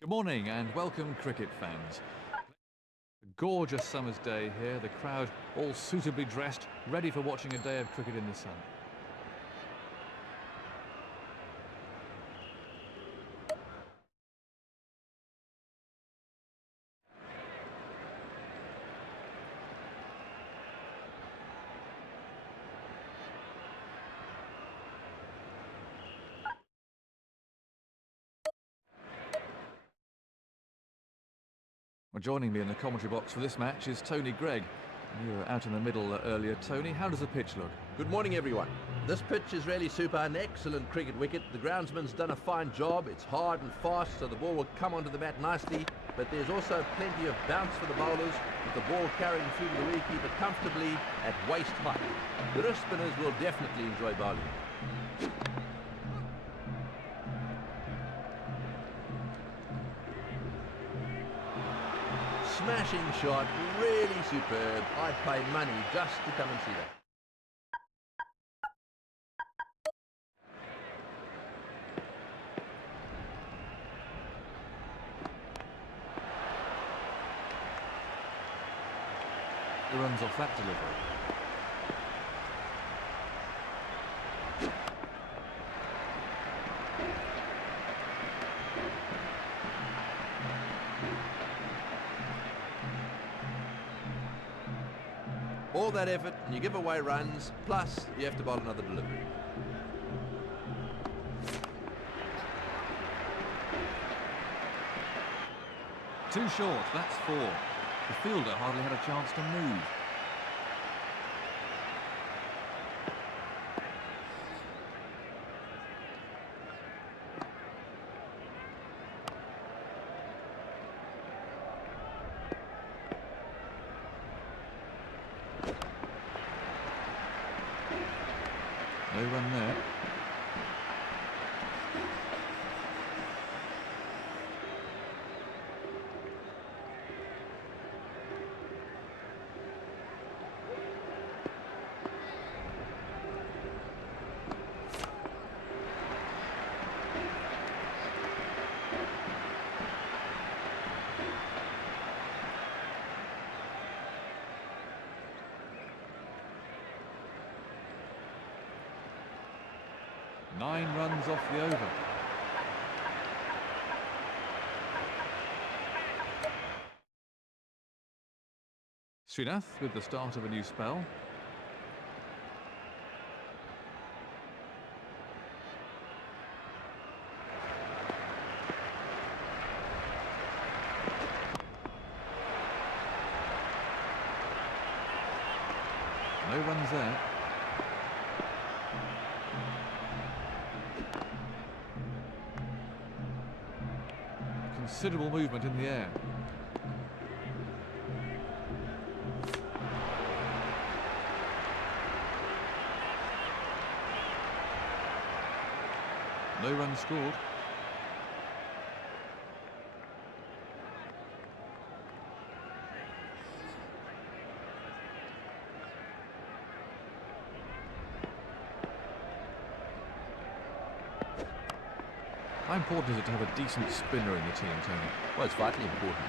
Good morning and welcome, cricket fans. A gorgeous summer's day here, the crowd all suitably dressed, ready for watching a day of cricket in the sun. Well, joining me in the commentary box for this match is Tony Gregg. You were out in the middle earlier, Tony. How does the pitch look? Good morning, everyone. This pitch is really super, an excellent cricket wicket. The groundsman's done a fine job. It's hard and fast, so the ball will come onto the bat nicely, but there's also plenty of bounce for the bowlers, with the ball carrying through the wicketkeeper comfortably at waist height. The wrist spinners will definitely enjoy bowling. Smashing shot, really superb. I'd pay money just to come and see that. The runs off that delivery. All that effort and you give away runs, plus you have to bowl another delivery. Too short, that's 4. The fielder hardly had a chance to move. No run there. Nine runs off the over. Srinath with the start of a new spell. No runs there. Considerable movement in the air. No runs scored. How important is it to have a decent spinner in the team, Tony? Well, it's vitally important.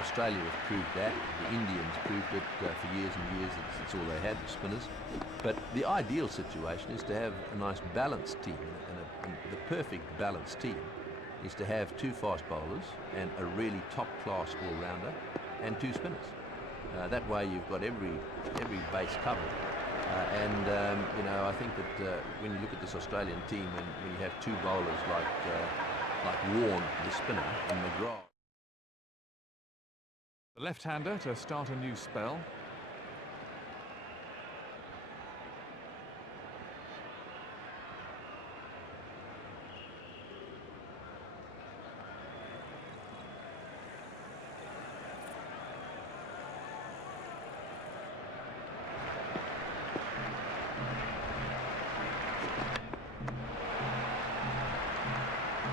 Australia have proved that. The Indians proved it for years and years. It's all they had, the spinners. But the ideal situation is to have a nice balanced team. And the perfect balanced team is to have 2 fast bowlers and a really top-class all-rounder and 2 spinners. That way you've got every base covered. You know, I think that when you look at this Australian team, when you have 2 bowlers like Warne, the spinner, and McGrath. The left-hander to start a new spell.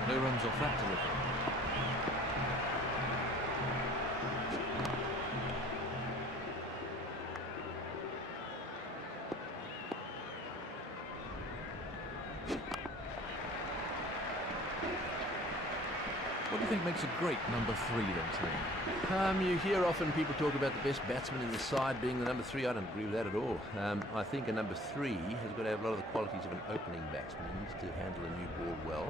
No runs off that delivery. What What do you think makes a great number 3 then, Tony? You hear often people talk about the best batsman in the side being the number 3. I don't agree with that at all. I think a number 3 has got to have a lot of the qualities of an opening batsman. He needs to handle a new ball well.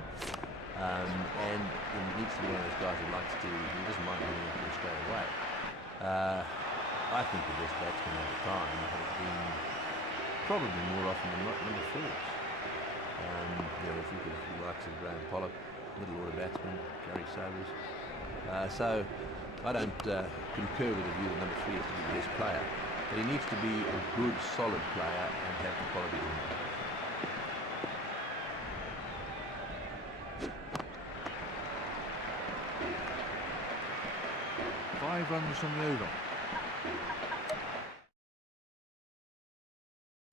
And he needs to be one of those guys who likes to, he doesn't mind winning it straight away. I think the best batsman at the time has been probably more often than not number 4s. I think of the likes of Brian Lara, middle order batsman, Gary Sobers. So I don't concur with the view that number 3 is to be the best player, but he needs to be a good, solid player and have the qualities in him. 5 runs from the over.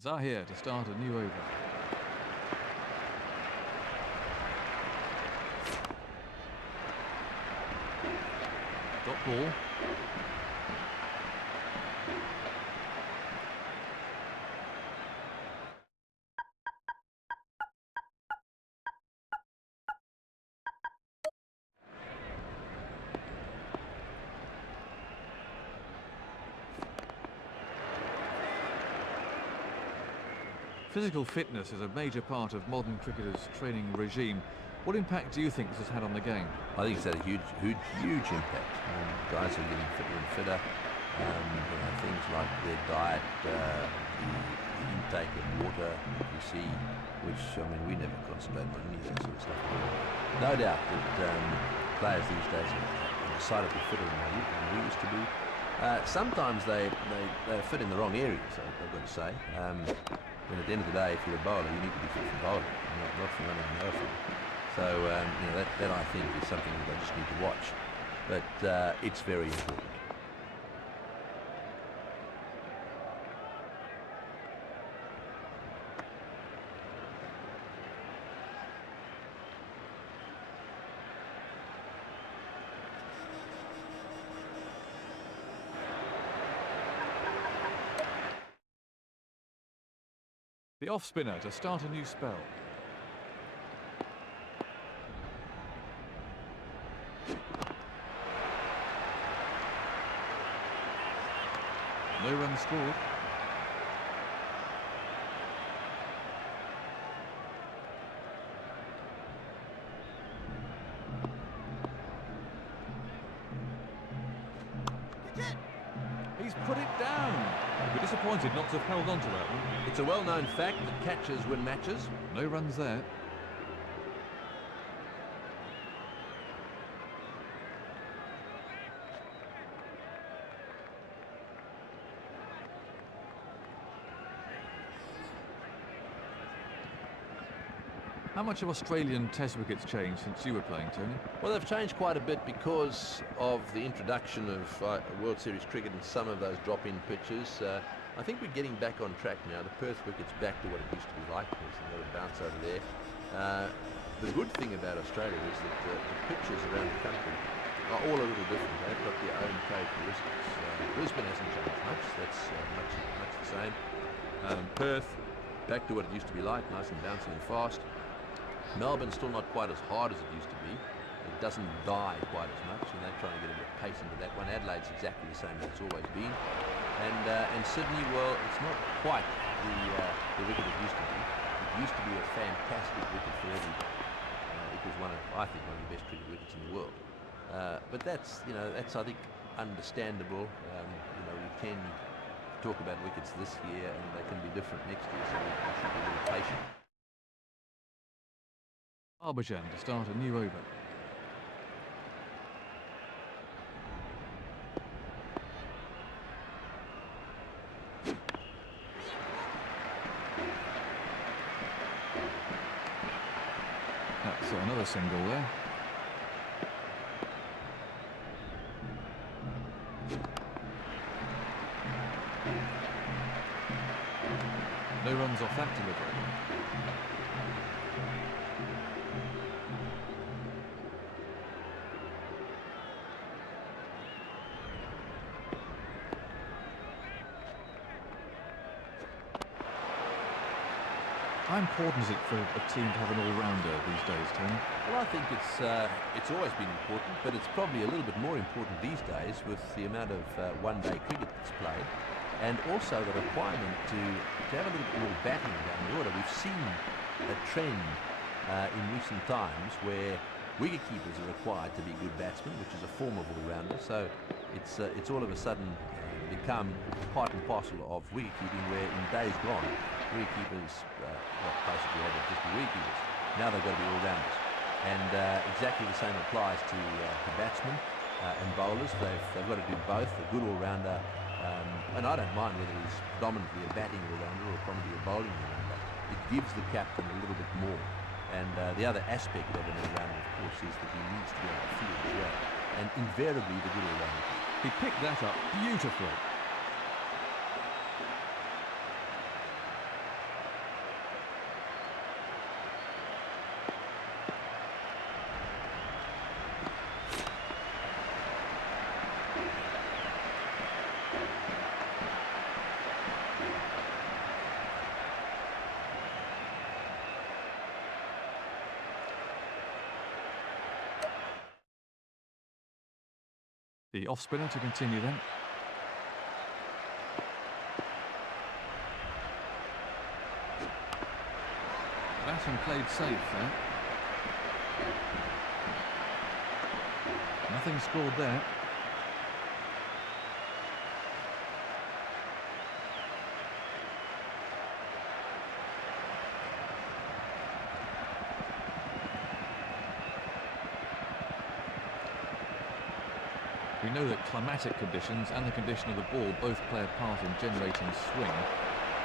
Zahir to start a new over. Dot ball. Physical fitness is a major part of modern cricketers' training regime. What impact do you think this has had on the game? I think it's had a huge impact. Guys are getting fitter and fitter. Things like their diet, the intake of water, you see, which, we never concentrate on any of that sort of stuff. No doubt that players these days are decidedly fitter than we used to be. Sometimes they're fit in the wrong areas, I've got to say. At the end of the day, if you're a bowler, you need to be fit for bowling, not for running an outfield. So, that I think is something that they just need to watch. But it's very important. The off-spinner to start a new spell. No runs scored. He's put it down. I'd be disappointed not to have held on to that one. It's a well-known fact that catchers win matches. No runs there. How much have Australian Test wickets changed since you were playing, Tony? Well, they've changed quite a bit because of the introduction of World Series cricket and some of those drop-in pitches. I think we're getting back on track now. The Perth wicket's back to what it used to be like. There's a little bounce over there. The good thing about Australia is that the pitches around the country are all a little different. They've got their own characteristics. Brisbane hasn't changed much. That's much the same. Perth, back to what it used to be like, nice and bouncing and fast. Melbourne's still not quite as hard as it used to be. It doesn't die quite as much, and they're trying to get a bit of pace into that one. Adelaide's exactly the same as it's always been. And Sydney, well, it's not quite the wicket it used to be. It used to be a fantastic wicket for everybody. It was I think, one of the best cricket wickets in the world. But that's I think, understandable. We can talk about wickets this year, and they can be different next year, so we should be a little patient. Harbhajan to start a new over. That's another single there. No runs off that delivery. How important is it for a team to have an all-rounder these days, Tony? Well, I think it's always been important, but it's probably a little bit more important these days with the amount of one-day cricket that's played, and also the requirement to have a little bit more batting down the order. We've seen a trend in recent times where wicketkeepers are required to be good batsmen, which is a form of all-rounder. So it's all of a sudden become part and parcel of wicketkeeping, where in days gone, wicketkeepers basically had to just be wicketkeepers. Now they've got to be all-rounders. And exactly the same applies to batsmen and bowlers. They've got to do both, a good all-rounder, and I don't mind whether he's predominantly a batting all-rounder or probably a bowling all-rounder. It gives the captain a little bit more. And the other aspect of an all-rounder, of course, is that he needs to be able to field as well. And invariably the good all-rounder. He picked that up beautifully. The off-spinner to continue then. Batsman played safe there. Nothing scored there. We know that climatic conditions and the condition of the ball both play a part in generating swing.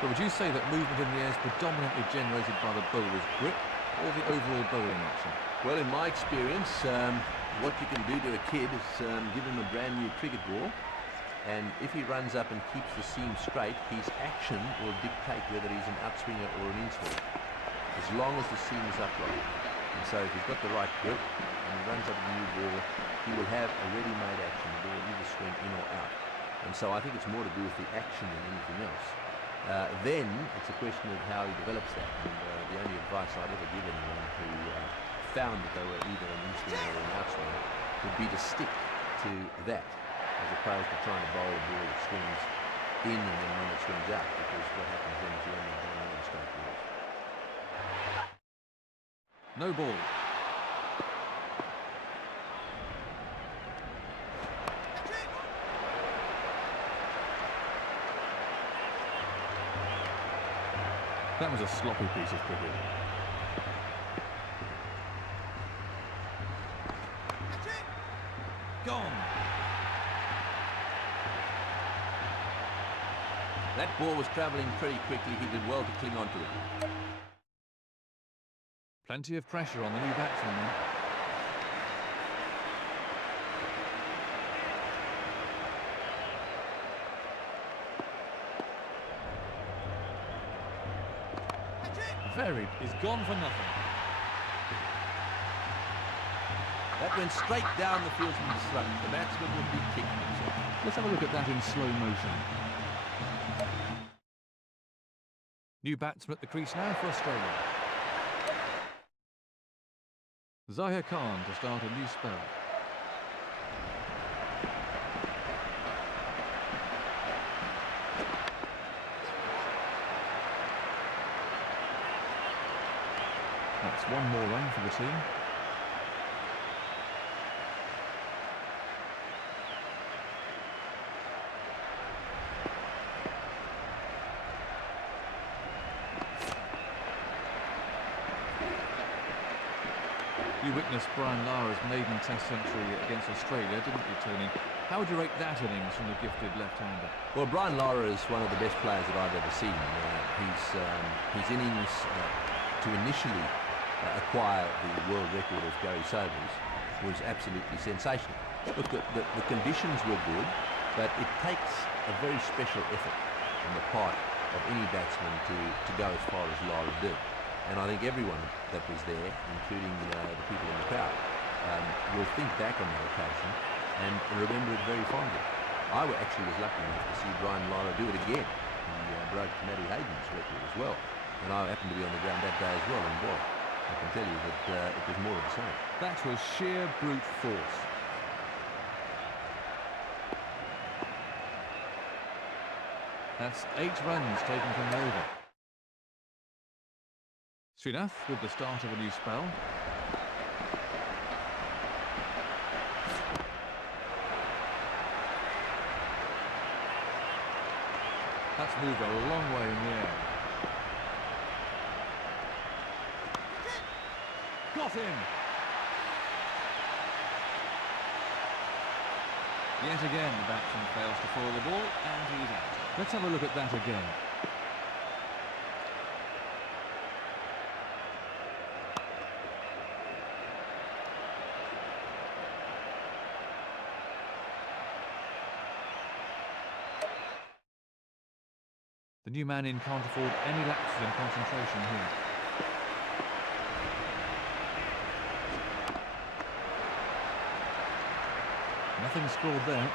But would you say that movement in the air is predominantly generated by the bowler's grip or the overall bowling action? Well, in my experience, what you can do to a kid is give him a brand new cricket ball, and if he runs up and keeps the seam straight, his action will dictate whether he's an outswinger or an inswinger, as long as the seam is upright. And so if he's got the right grip and he runs up with a new ball, he will have a ready-made action. The ball will either swing in or out. And so I think it's more to do with the action than anything else. Then it's a question of how he develops that. And the only advice I'd ever give anyone who found that they were either an inswinger or an outswinger would be to stick to that, as opposed to trying to bowl a ball that swings in and then one that swings out, because what happens then is you end up bowling all the straight balls. No ball. That was a sloppy piece of cricket. Gone. That ball was travelling pretty quickly. He did well to cling on to it. Plenty of pressure on the new batsman then. He's gone for nothing. That went straight down the fieldsman's throat. The batsman would be kicking himself. Let's have a look at that in slow motion. New batsman at the crease now for Australia. Zahir Khan to start a new spell. That's one more run for the team. You witnessed Brian Lara's maiden Test century against Australia, didn't you, Tony? How would you rate that innings from the gifted left-hander? Well, Brian Lara is one of the best players that I've ever seen. His innings to initially acquire the world record of Gary Sobers was absolutely sensational. Look, the conditions were good, but it takes a very special effort on the part of any batsman to go as far as Lara did. And I think everyone that was there, including the people in the crowd, will think back on that occasion and remember it very fondly. I actually was lucky enough to see Brian Lara do it again. He broke Matty Hayden's record as well. And I happened to be on the ground that day as well, and boy, I can tell you that it was more of the same. That was sheer brute force. That's 8 runs taken from the over. Srinath with the start of a new spell. That's moved a long way in the air. Got him! Yet again the batsman fails to follow the ball and he's out. Let's have a look at that again. The new man in can't afford any lapses in concentration here. Nothing scored there.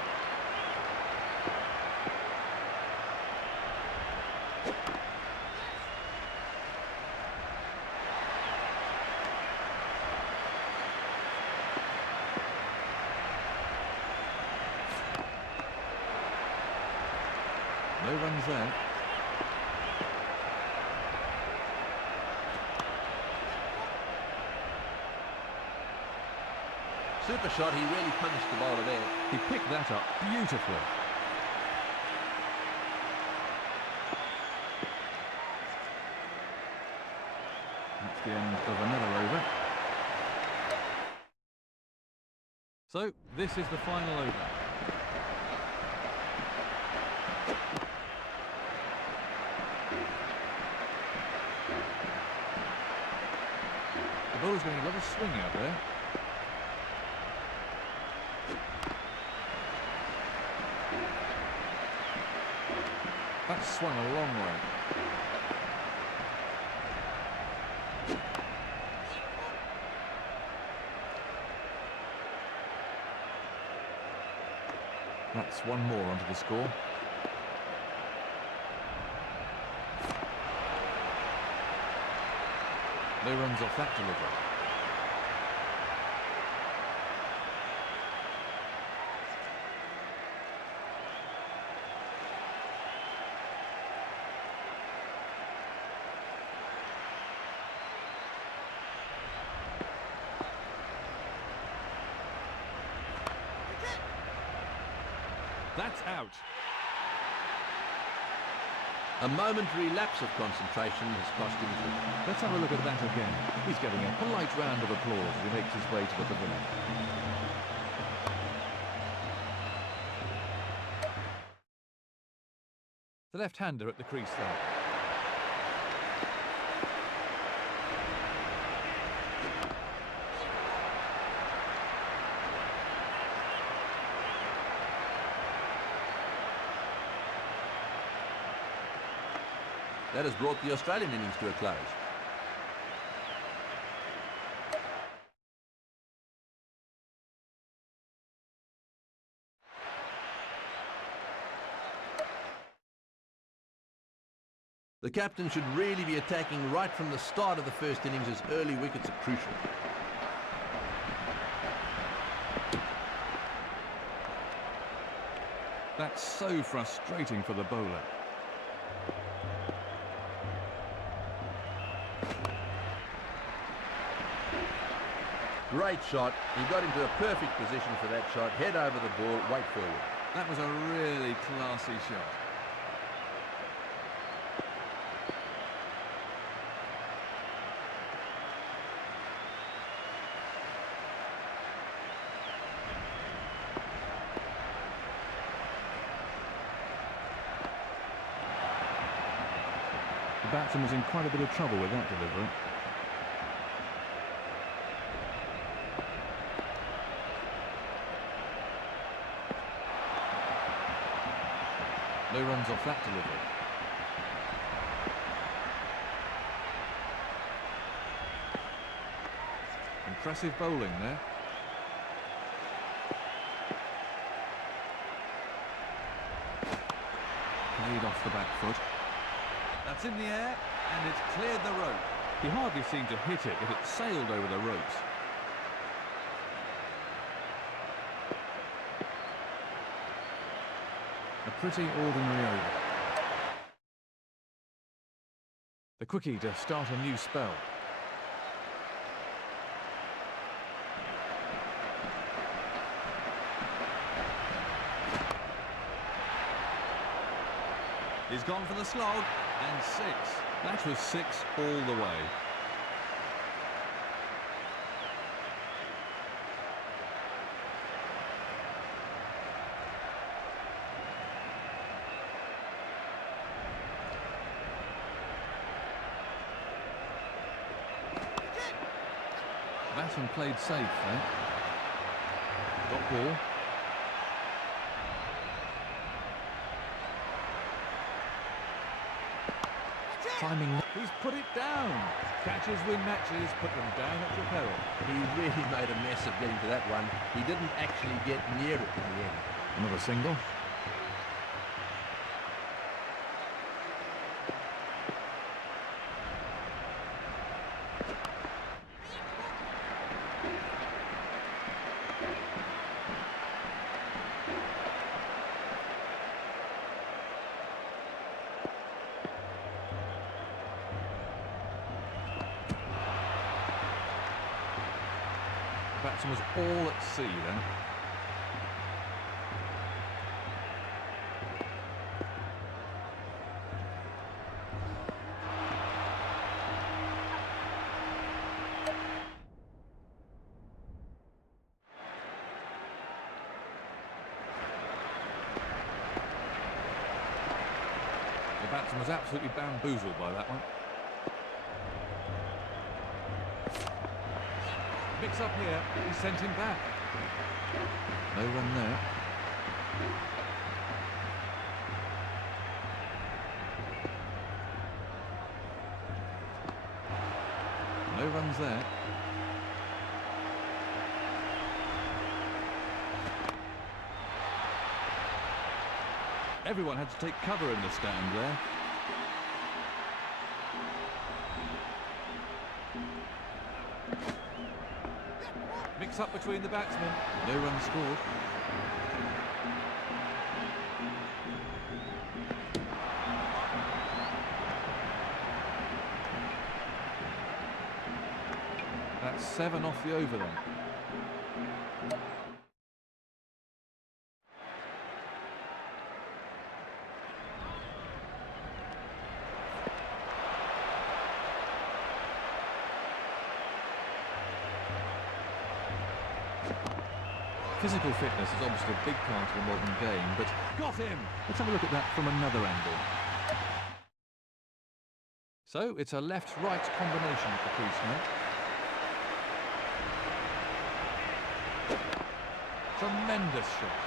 No runs there. Super shot, he really punished the bowler there. He picked that up beautifully. That's the end of another over. So, this is the final over. The bowler's getting a lot of swing out there. That's swung a long way. That's one more onto the score. No runs off that delivery. That's out. A momentary lapse of concentration has cost him through. Let's have a look at that again. He's getting a polite round of applause as he makes his way to the pavilion. The left-hander at the crease there. That has brought the Australian innings to a close. The captain should really be attacking right from the start of the first innings, as early wickets are crucial. That's so frustrating for the bowler. Great shot. He got into a perfect position for that shot. Head over the ball, weight forward. That was a really classy shot. The batsman was in quite a bit of trouble with that delivery. No runs off that delivery. Impressive bowling there. Played off the back foot. That's in the air, and it's cleared the rope. He hardly seemed to hit it, yet it sailed over the ropes. A pretty ordinary over. The quickie to start a new spell. He's gone for the slog, and 6. That was 6 all the way. Batsman played safe, though. Got ball. Timing. He's put it down. Catches win matches, put them down at your peril. He really made a mess of getting to that one. He didn't actually get near it in the end. Another single. Batsman was all at sea then. The batsman was absolutely bamboozled by that one. Mix up here, he sent him back. No run there. No runs there. Everyone had to take cover in the stand there. Mix up between the batsmen. No run scored. That's 7 off the over then. Physical fitness is obviously a big part of the modern game, but got him! Let's have a look at that from another angle. So, it's a left-right combination at the crease now. Tremendous shot.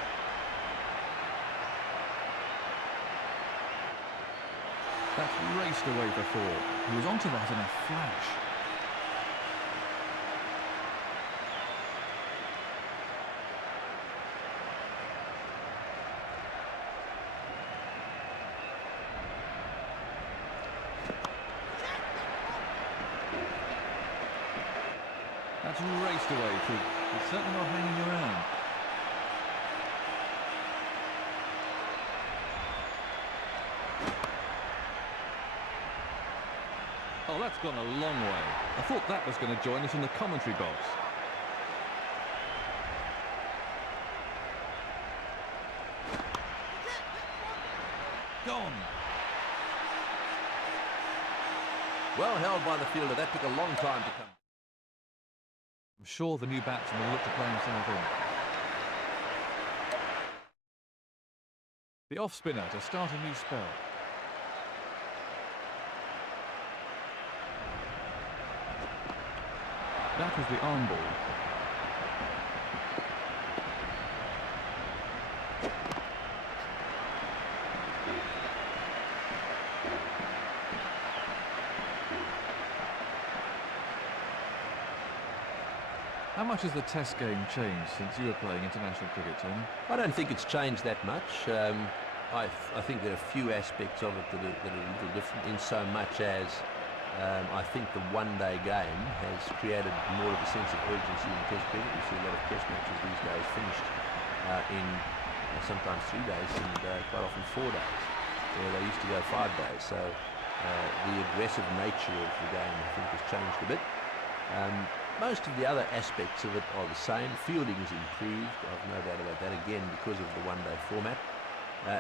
That's raced away for 4. He was onto that in a flash. That's raced away too. He's certainly not hanging around. Oh, that's gone a long way. I thought that was going to join us in the commentary box. Gone. Well held by the fielder. That took a long time to come. I'm sure the new batsman will look to play himself in. The off-spinner to start a new spell. That was the arm ball. How much has the Test game changed since you were playing international cricket, Tony? I don't think it's changed that much. I think there are a few aspects of it that are a little different, in so much as I think the one-day game has created more of a sense of urgency in Test cricket. We see a lot of Test matches these days finished in sometimes 3 days and quite often 4 days, where they used to go 5 days. So the aggressive nature of the game, I think, has changed a bit. Most of the other aspects of it are the same. Fielding is improved, I've no doubt about that, again because of the one-day format.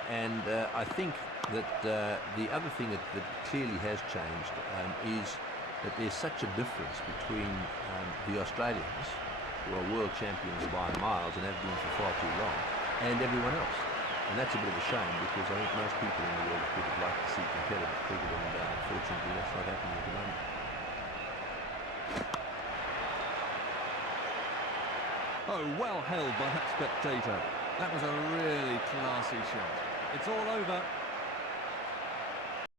And I think that the other thing that clearly has changed is that there's such a difference between the Australians, who are world champions by miles and have been for far too long, and everyone else. And that's a bit of a shame, because I think most people in the world of cricket like to see competitive cricket, and unfortunately that's not happening at the moment. Oh, well held by that spectator. That was a really classy shot. It's all over.